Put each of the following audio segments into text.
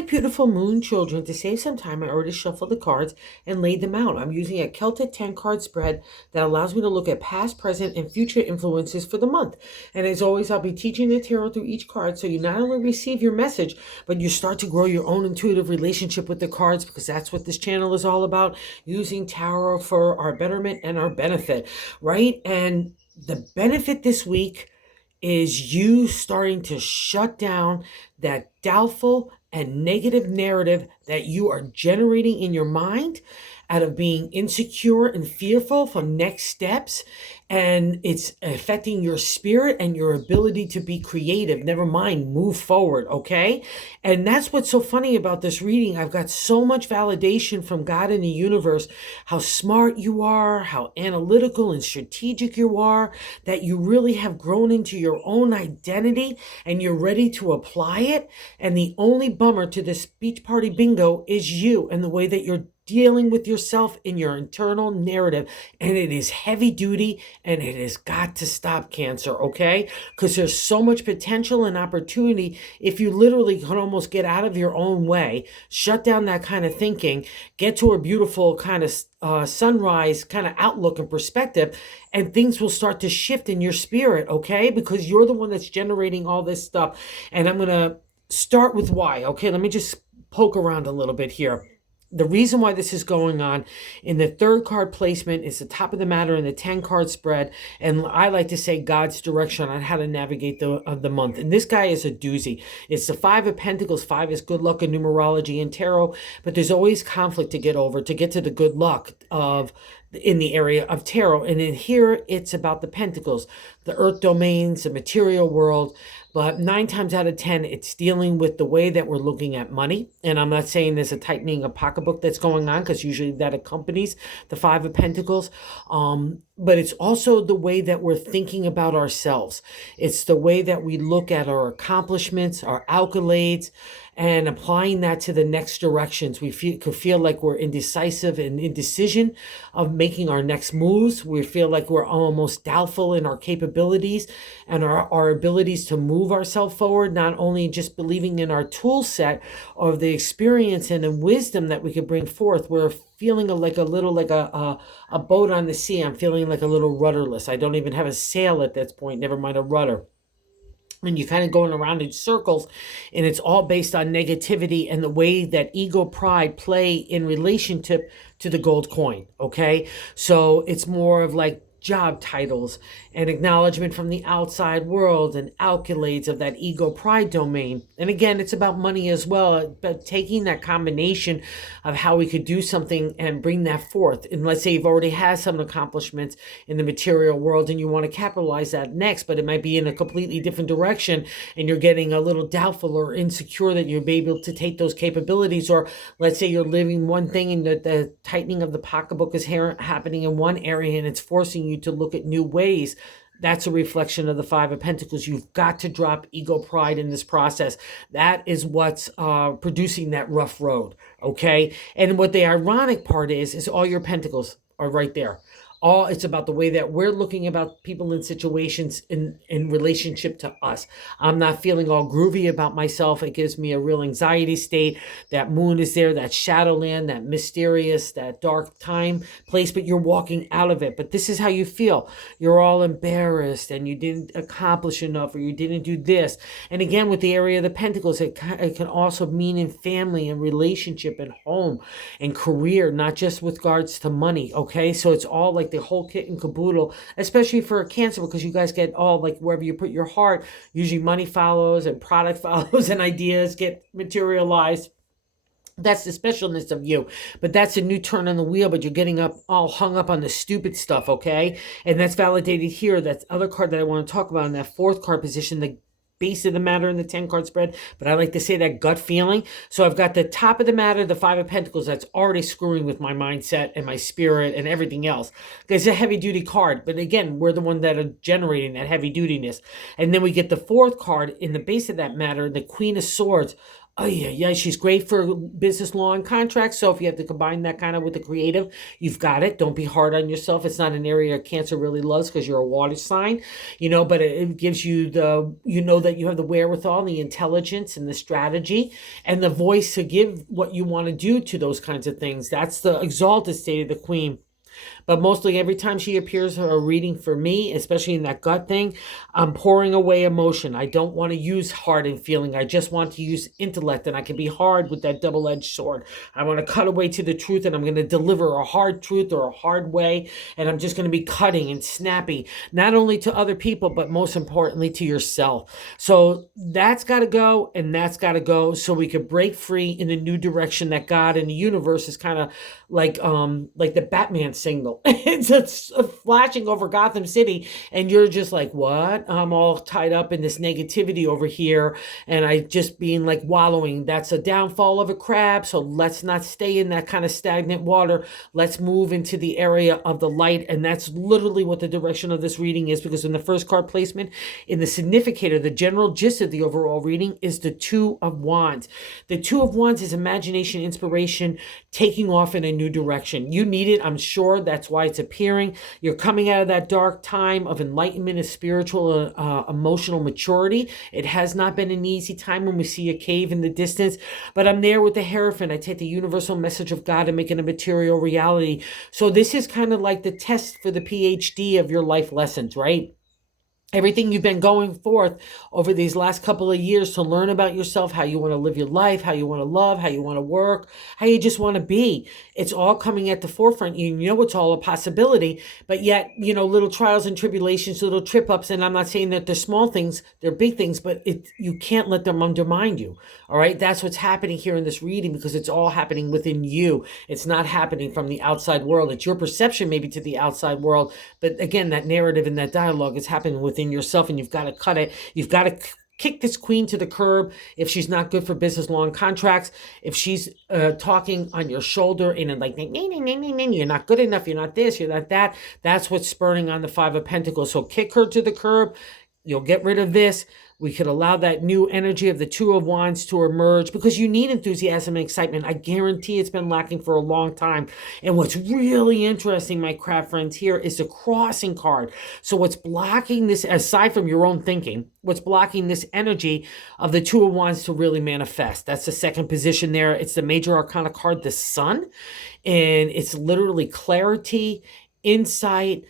My beautiful moon children, to save some time, I already shuffled the cards and laid them out. I'm using a Celtic 10 card spread that allows me to look at past, present, and future influences for the month. And as always, I'll be teaching the tarot through each card so you not only receive your message, but you start to grow your own intuitive relationship with the cards, because that's what this channel is all about, using tarot for our betterment and our benefit, right? And the benefit this week is you starting to shut down that doubtful and negative narrative that you are generating in your mind out of being insecure and fearful from next steps. And it's affecting your spirit and your ability to be creative. Never mind, move forward, okay? And that's what's so funny about this reading. I've got so much validation from God and the universe, how smart you are, how analytical and strategic you are, that you really have grown into your own identity and you're ready to apply it. And the only bummer to this beach party bingo is you and the way that you're dealing with yourself in your internal narrative. And it is heavy duty and it has got to stop, Cancer, okay? Because there's so much potential and opportunity if you literally can almost get out of your own way, shut down that kind of thinking, get to a beautiful kind of sunrise kind of outlook and perspective, and things will start to shift in your spirit, okay? Because you're the one that's generating all this stuff. And I'm going to start with why, okay? Let me just poke around a little bit here. The reason why this is going on in the third card placement is the top of the matter in the 10 card spread. And I like to say God's direction on how to navigate the month. And this guy is a doozy. It's the 5 of Pentacles. 5 is good luck in numerology and tarot, but there's always conflict to get over, to get to the good luck of in the area of tarot. And in here, it's about the Pentacles, the earth domains, the material world. But 9 times out of 10, it's dealing with the way that we're looking at money. And I'm not saying there's a tightening of pocketbook that's going on, because usually that accompanies the 5 of Pentacles. But it's also the way that we're thinking about ourselves. It's the way that we look at our accomplishments, our accolades, and applying that to the next directions. We could feel like we're indecisive and indecision of making our next moves. We feel like we're almost doubtful in our capabilities and our abilities to move ourselves forward, not only just believing in our tool set of the experience and the wisdom that we could bring forth. We're feeling like a boat on the sea. I'm feeling like a little rudderless. I don't even have a sail at this point, never mind a rudder. And you're kind of going around in circles, and it's all based on negativity and the way that ego, pride play in relationship to the gold coin, okay? So it's more of like job titles and acknowledgement from the outside world and accolades of that ego pride domain. And again, it's about money as well, but taking that combination of how we could do something and bring that forth. And let's say you've already had some accomplishments in the material world and you want to capitalize that next, but it might be in a completely different direction and you're getting a little doubtful or insecure that you'll be able to take those capabilities. Or let's say you're living one thing and the tightening of the pocketbook is happening in one area and it's forcing you to look at new ways. That's a reflection of the 5 of Pentacles. You've got to drop ego pride in this process. That is what's producing that rough road, okay? And what the ironic part is all your Pentacles are right there. It's about the way that we're looking about people in situations in relationship to us. I'm not feeling all groovy about myself. It gives me a real anxiety state. That moon is there, that shadowland, that mysterious, that dark time place, but you're walking out of it. But this is how you feel. You're all embarrassed and you didn't accomplish enough, or you didn't do this. And again, with the area of the Pentacles, it can also mean in family and relationship and home and career, not just with regards to money, okay? So it's all like the whole kit and caboodle, especially for a Cancer, because you guys get all like wherever you put your heart, usually money follows and product follows and ideas get materialized. That's the specialness of you, but that's a new turn on the wheel, but you're getting all hung up on the stupid stuff, okay? And that's validated here. That's other card that I want to talk about in that 4th card position, the base of the matter in the 10 card spread, but I like to say that gut feeling. So I've got the top of the matter, the 5 of Pentacles, that's already screwing with my mindset and my spirit and everything else. It's a heavy duty card, but again, we're the one that are generating that heavy dutiness. And then we get the 4th card in the base of that matter, the Queen of Swords. Oh yeah, she's great for business law and contracts. So if you have to combine that kind of with the creative, you've got it. Don't be hard on yourself. It's not an area Cancer really loves because you're a water sign, but it gives you that you have the wherewithal, the intelligence, and the strategy, and the voice to give what you want to do to those kinds of things. That's the exalted state of the queen. But mostly every time she appears a reading for me, especially in that gut thing, I'm pouring away emotion. I don't want to use heart and feeling. I just want to use intellect, and I can be hard with that double-edged sword. I want to cut away to the truth, and I'm going to deliver a hard truth or a hard way, and I'm just going to be cutting and snappy, not only to other people, but most importantly to yourself. So that's got to go, and that's got to go, so we could break free in a new direction that God and the universe is kind of like the Batman signal. It's flashing over Gotham City, and you're just like, what? I'm all tied up in this negativity over here, and I just being like wallowing. That's a downfall of a crab, so let's not stay in that kind of stagnant water. Let's move into the area of the light, and that's literally what the direction of this reading is, because in the first card placement, in the significator, the general gist of the overall reading is the Two of Wands. The Two of Wands is imagination, inspiration, taking off in a new direction. You need it, I'm sure. That's why it's appearing. You're coming out of that dark time of enlightenment and spiritual, emotional maturity. It has not been an easy time when we see a cave in the distance, but I'm there with the Hierophant. I take the universal message of God and make it a material reality. So this is kind of like the test for the PhD of your life lessons, right? Everything you've been going forth over these last couple of years to learn about yourself, how you want to live your life, how you want to love, how you want to work, how you just want to be. It's all coming at the forefront. You know it's all a possibility, but yet, little trials and tribulations, little trip ups, and I'm not saying that they're small things, they're big things, but you can't let them undermine you. All right? That's what's happening here in this reading, because it's all happening within you. It's not happening from the outside world. It's your perception maybe to the outside world, but again, that narrative and that dialogue is happening within yourself, and you've got to cut it. You've got to kick this queen to the curb if she's not good for business law and contracts. If she's talking on your shoulder and like, you're not good enough, you're not this, you're not that, that's what's spurning on the Five of Pentacles. So kick her to the curb. You'll get rid of this. We could allow that new energy of the Two of Wands to emerge, because you need enthusiasm and excitement. I guarantee it's been lacking for a long time. And what's really interesting, my craft friends, here is the crossing card. So what's blocking this, aside from your own thinking, what's blocking this energy of the Two of Wands to really manifest? That's the second position there. It's the major arcana card, the Sun. And it's literally clarity, insight.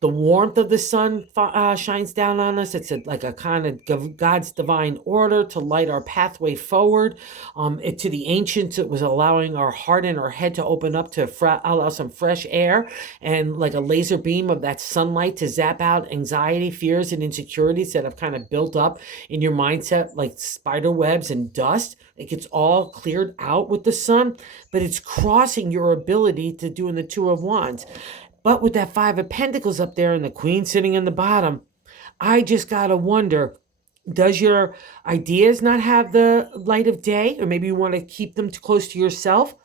The warmth of the sun shines down on us. It's like a kind of God's divine order to light our pathway forward. To the ancients, it was allowing our heart and our head to open up to allow some fresh air, and like a laser beam of that sunlight to zap out anxiety, fears, and insecurities that have kind of built up in your mindset like spider webs and dust. It gets all cleared out with the sun, but it's crossing your ability to do in the Two of Wands. But with that Five of Pentacles up there and the Queen sitting in the bottom, I just got to wonder, does your ideas not have the light of day? Or maybe you want to keep them close to yourself?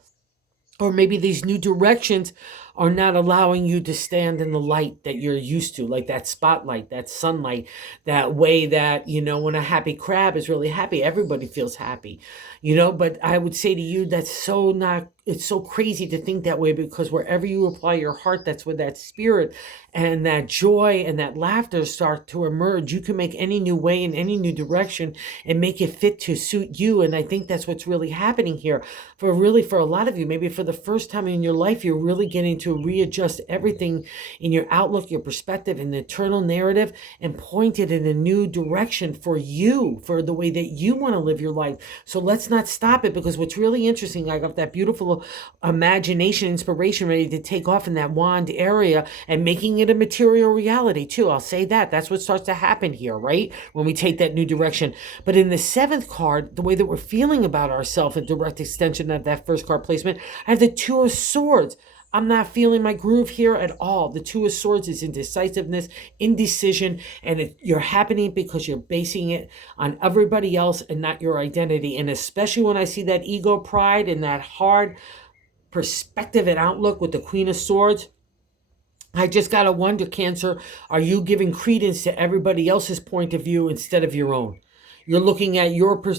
Or maybe these new directions are not allowing you to stand in the light that you're used to, like that spotlight, that sunlight, that way that, when a happy crab is really happy, everybody feels happy, but I would say to you, it's so crazy to think that way, because wherever you apply your heart, that's where that spirit and that joy and that laughter start to emerge. You can make any new way in any new direction and make it fit to suit you. And I think that's what's really happening here for a lot of you. Maybe for the first time in your life, you're really getting to readjust everything in your outlook, your perspective, and the internal narrative, and point it in a new direction for you, for the way that you want to live your life. So let's not stop it, because what's really interesting, I got that beautiful imagination, inspiration ready to take off in that wand area and making it a material reality too. I'll say that's what starts to happen here, right? When we take that new direction. But in the seventh card, the way that we're feeling about ourselves, a direct extension of that first card placement, I have the Two of Swords. I'm not feeling my groove here at all. The Two of Swords is indecisiveness, indecision, and you're happening because you're basing it on everybody else and not your identity. And especially when I see that ego pride and that hard perspective and outlook with the Queen of Swords, I just got to wonder, Cancer, are you giving credence to everybody else's point of view instead of your own? You're looking at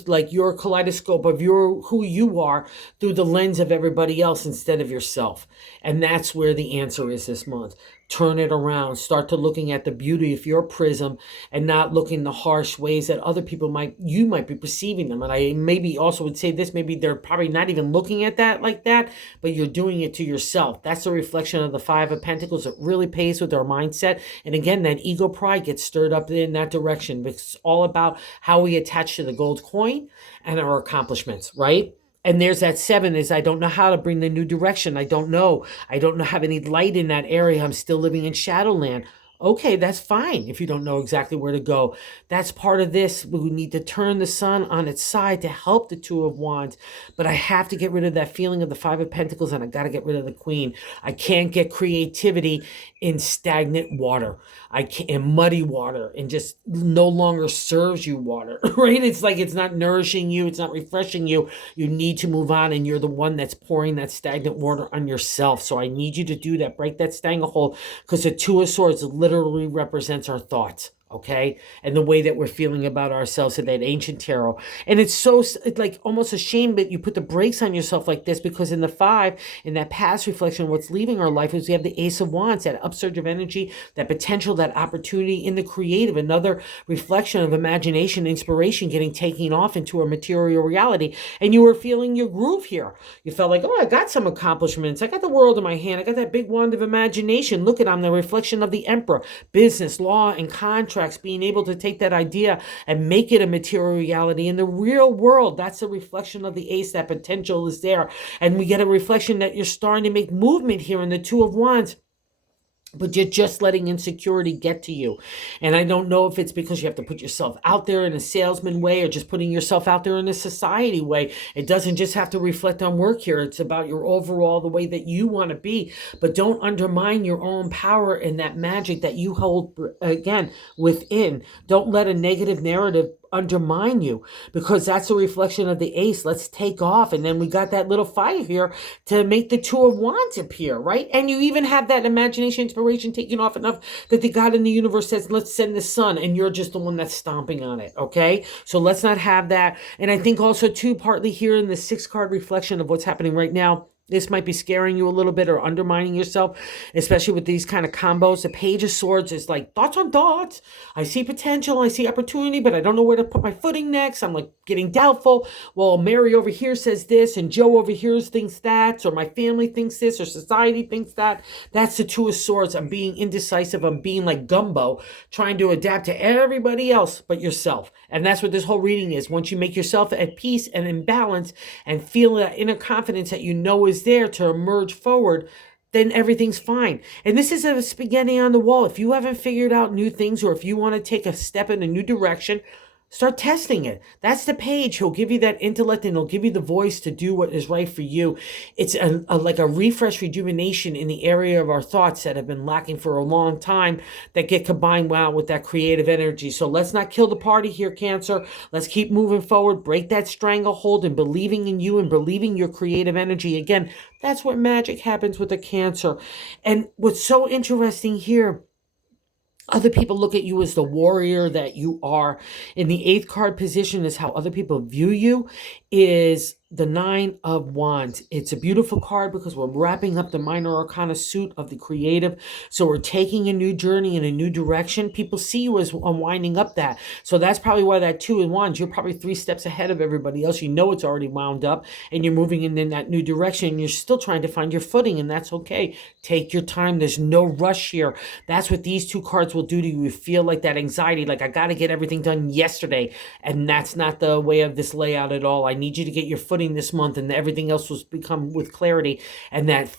like your kaleidoscope of your who you are through the lens of everybody else instead of yourself. And that's where the answer is this month. Turn it around. Start to looking at the beauty of your prism and not looking the harsh ways that other people you might be perceiving them. And I maybe also would say this, maybe they're probably not even looking at that like that, but you're doing it to yourself. That's a reflection of the Five of Pentacles. It really pays with our mindset. And again, that ego pride gets stirred up in that direction. It's all about how we attach to the gold coin and our accomplishments, right? And there's that 7 is I don't know how to bring the new direction. I don't know. I don't have any light in that area. I'm still living in Shadowland. Okay, that's fine if you don't know exactly where to go. That's part of this. We need to turn the sun on its side to help the Two of Wands. But I have to get rid of that feeling of the Five of Pentacles, and I got to get rid of the Queen. I can't get creativity in stagnant water. I can't in muddy water and just no longer serves you water, right? It's like it's not nourishing you. It's not refreshing you. You need to move on, and you're the one that's pouring that stagnant water on yourself. So I need you to do that. Break that stranglehold, because the Two of Swords literally represents our thoughts, okay? And the way that we're feeling about ourselves in that ancient tarot. And it's like almost a shame that you put the brakes on yourself like this, because in the 5, in that past reflection, what's leaving our life is we have the Ace of Wands, that upsurge of energy, that potential, that opportunity in the creative, another reflection of imagination, inspiration getting taken off into a material reality. And you were feeling your groove here. You felt like, oh, I got some accomplishments. I got the world in my hand. I got that big wand of imagination. Look at, I'm the reflection of the Emperor. Business, law, and contracts, being able to take that idea and make it a material reality in the real world. That's a reflection of the Ace. That potential is there. And we get a reflection that you're starting to make movement here in the Two of Wands, but you're just letting insecurity get to you. And I don't know if it's because you have to put yourself out there in a salesman way or just putting yourself out there in a society way. It doesn't just have to reflect on work here. It's about your overall, the way that you want to be. But don't undermine your own power and that magic that you hold, again, within. Don't let a negative narrative undermine you, because that's a reflection of the Ace. Let's take off. And then we got that little 5 here to make the Two of Wands appear, right? And you even have that imagination, inspiration taking off enough that the God in the universe says, let's send the sun, and you're just the one that's stomping on it, okay? So let's not have that. And I think also too, partly here in the 6-card reflection of what's happening right now, this might be scaring you a little bit or undermining yourself, especially with these kind of combos. The Page of Swords is like thoughts on thoughts. I see potential, I see opportunity, but I don't know where to put my footing next. I'm like getting doubtful. Well, Mary over here says this, and Joe over here thinks that, or my family thinks this, or society thinks that. That's the Two of Swords. I'm being indecisive. I'm being like gumbo, trying to adapt to everybody else but yourself. And that's what this whole reading is. Once you make yourself at peace and in balance and feel that inner confidence that you know is there to emerge forward, then everything's fine. And this is a spaghetti on the wall. If you haven't figured out new things, or if you want to take a step in a new direction, start testing it. That's the Page. He'll give you that intellect, and he'll give you the voice to do what is right for you. It's like a refresh, rejuvenation in the area of our thoughts that have been lacking for a long time, that get combined well with that creative energy. So let's not kill the party here, Cancer. Let's keep moving forward. Break that stranglehold and believing in you and believing your creative energy. Again, that's where magic happens with a Cancer. And what's so interesting here, other people look at you as the warrior that you are. In the 8th card position is how other people view you, is the 9 of Wands. It's a beautiful card because we're wrapping up the minor arcana suit of the creative. So we're taking a new journey in a new direction. People see you as winding up that. So that's probably why that 2 of Wands, you're probably 3 steps ahead of everybody else. You know it's already wound up, and you're moving in that new direction. And you're still trying to find your footing, and that's okay. Take your time. There's no rush here. That's what these 2 cards will do to you. You feel like that anxiety, like I got to get everything done yesterday. And that's not the way of this layout at all. I need you to get your footing this month, and everything else will become with clarity. And that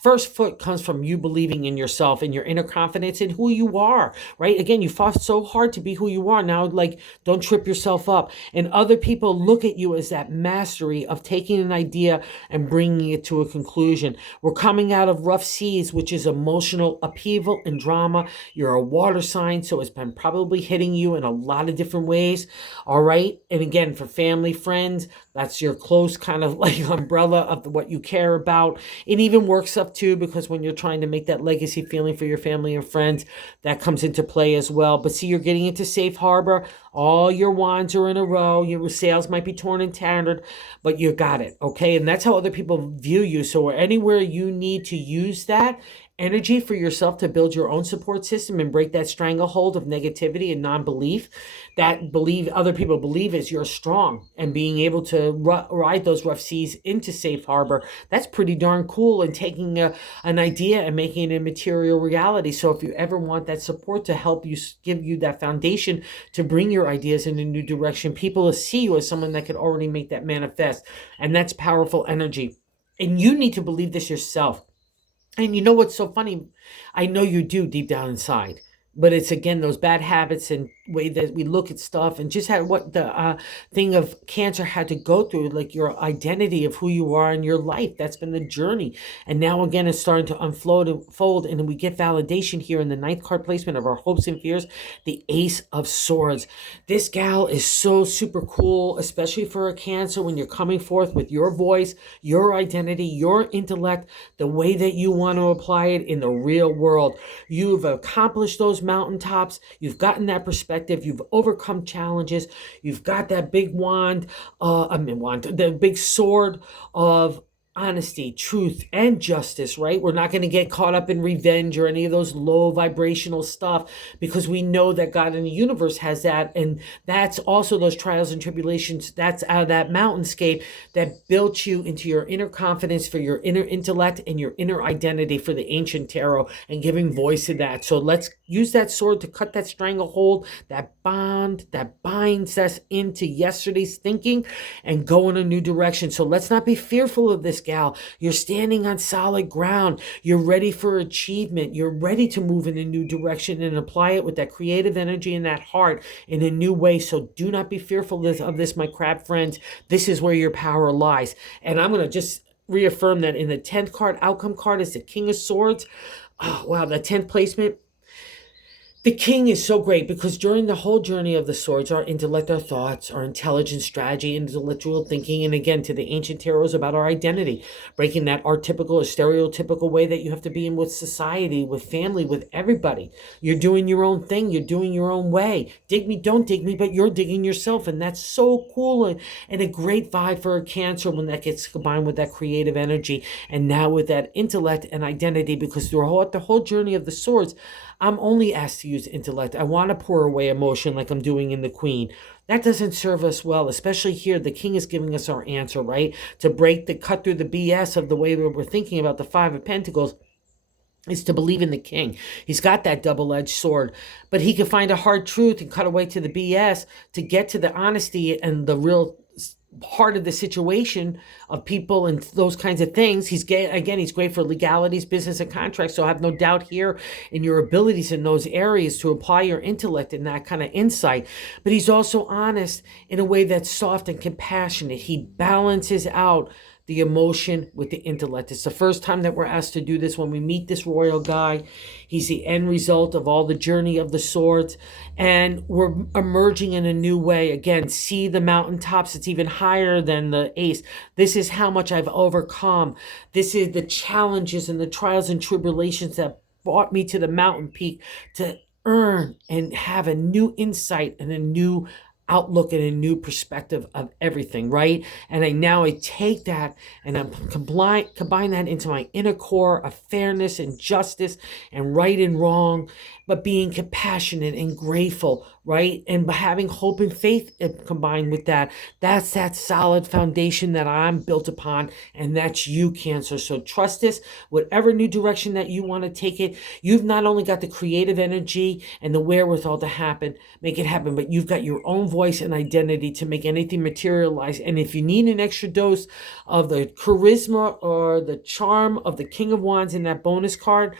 first foot comes from you believing in yourself and your inner confidence in who you are, right? Again, you fought so hard to be who you are. Now, like, don't trip yourself up. And other people look at you as that mastery of taking an idea and bringing it to a conclusion. We're coming out of rough seas, which is emotional upheaval and drama. You're a water sign, so it's been probably hitting you in a lot of different ways, all right? And again, for family, friends, that's your close kind of like umbrella of what you care about. It even works up too, because when you're trying to make that legacy feeling for your family and friends, that comes into play as well. But see, you're getting into safe harbor. All your wands are in a row. Your sails might be torn and tattered, but you got it, okay? And that's how other people view you. So anywhere you need to use that energy for yourself to build your own support system and break that stranglehold of negativity and non-belief, that believe other people believe is you're strong, and being able to ride those rough seas into safe harbor, that's pretty darn cool, and taking an idea and making it a material reality. So if you ever want that support to help you, give you that foundation to bring your ideas in a new direction, people will see you as someone that could already make that manifest, and that's powerful energy. And you need to believe this yourself. And you know what's so funny? I know you do deep down inside, but it's again those bad habits and way that we look at stuff, and just had what the thing of cancer had to go through, like your identity of who you are in your life. That's been the journey, and now again it's starting to unfold and fold, and we get validation here in the ninth card placement of our hopes and fears, the Ace of Swords. This gal is so super cool, especially for a Cancer, when you're coming forth with your voice, your identity, your intellect, the way that you want to apply it in the real world. You've accomplished those mountaintops. You've gotten that perspective. You've overcome challenges. You've got that big the big sword of honesty, truth, and justice, right? We're not going to get caught up in revenge or any of those low vibrational stuff, because we know that God in the universe has that. And that's also those trials and tribulations. That's out of that mountainscape that built you into your inner confidence for your inner intellect and your inner identity for the ancient tarot, and giving voice to that. So let's use that sword to cut that stranglehold, that bond that binds us into yesterday's thinking, and go in a new direction. So let's not be fearful of this, gal. You're standing on solid ground. You're ready for achievement. You're ready to move in a new direction and apply it with that creative energy and that heart in a new way. So do not be fearful of this, my crab friends. This is where your power lies. And I'm going to just reaffirm that in the 10th card, outcome card, is the King of Swords. Oh, wow, the 10th placement. The king is so great because during the whole journey of the swords, our intellect, our thoughts, our intelligence, strategy, intellectual thinking, and again, to the ancient tarot, is about our identity, breaking that archetypical or stereotypical way that you have to be in with society, with family, with everybody. You're doing your own thing. You're doing your own way. Dig me, don't dig me, but you're digging yourself. And that's so cool, and a great vibe for a Cancer when that gets combined with that creative energy, and now with that intellect and identity, because throughout the whole journey of the swords, I'm only asked to use intellect. I want to pour away emotion like I'm doing in the Queen. That doesn't serve us well, especially here. The king is giving us our answer, right? To cut through the BS of the way that we're thinking about the Five of Pentacles, is to believe in the king. He's got that double-edged sword, but he can find a hard truth and cut away to the BS to get to the honesty and the real heart of the situation of people and those kinds of things. He's great for legalities, business, and contracts. So I have no doubt here in your abilities in those areas to apply your intellect and that kind of insight. But he's also honest in a way that's soft and compassionate. He balances out the emotion with the intellect. It's the first time that we're asked to do this when we meet this royal guy. He's the end result of all the journey of the swords, and we're emerging in a new way. Again, see the mountaintops. It's even higher than the ace. This is how much I've overcome. This is the challenges and the trials and tribulations that brought me to the mountain peak to earn and have a new insight and a new outlook and a new perspective of everything, right? And I take that and I'm combine that into my inner core of fairness and justice and right and wrong, but being compassionate and grateful, right? And having hope and faith combined with that. That's that solid foundation that I'm built upon, and that's you, Cancer. So trust this. Whatever new direction that you want to take it, you've not only got the creative energy and the wherewithal to make it happen, but you've got your own voice and identity to make anything materialize. And if you need an extra dose of the charisma or the charm of the King of Wands in that bonus card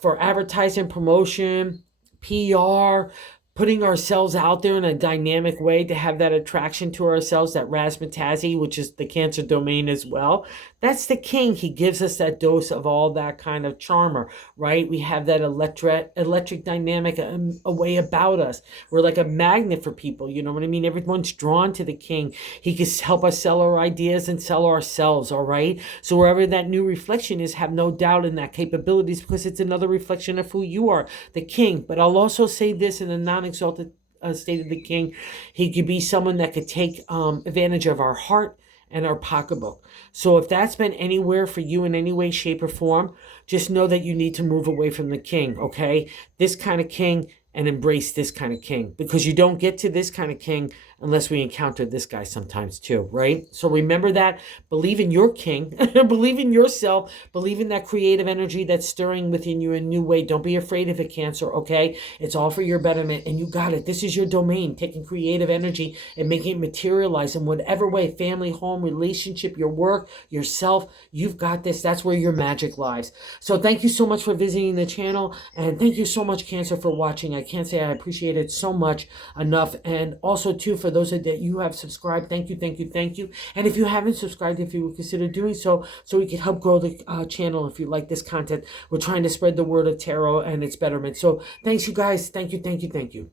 for advertising, promotion, PR, putting ourselves out there in a dynamic way to have that attraction to ourselves, that razzmatazzy, which is the Cancer domain as well. That's the king. He gives us that dose of all that kind of charmer, right? We have that electric dynamic a way about us. We're like a magnet for people, you know what I mean? Everyone's drawn to the king. He can help us sell our ideas and sell ourselves, all right? So wherever that new reflection is, have no doubt in that capabilities, because it's another reflection of who you are, the king. But I'll also say this in a non-exalted state of the king, he could be someone that could take advantage of our heart and our pocketbook. So if that's been anywhere for you in any way, shape, or form, just know that you need to move away from the king, okay? This kind of king, and embrace this kind of king, because you don't get to this kind of king unless we encounter this guy sometimes too, right? So remember that. Believe in your king. Believe in yourself. Believe in that creative energy that's stirring within you in a new way. Don't be afraid of it, Cancer, okay? It's all for your betterment, and you got it. This is your domain, taking creative energy and making it materialize in whatever way, family, home, relationship, your work, yourself. You've got this. That's where your magic lies. So thank you so much for visiting the channel, and thank you so much, Cancer, for watching. I can't say I appreciate it so much enough. And also too, for those that you have subscribed, thank you, thank you, thank you. And if you haven't subscribed, if you would consider doing so we can help grow the channel. If you like this content, we're trying to spread the word of tarot and its betterment. So thanks, you guys. Thank you, thank you, thank you.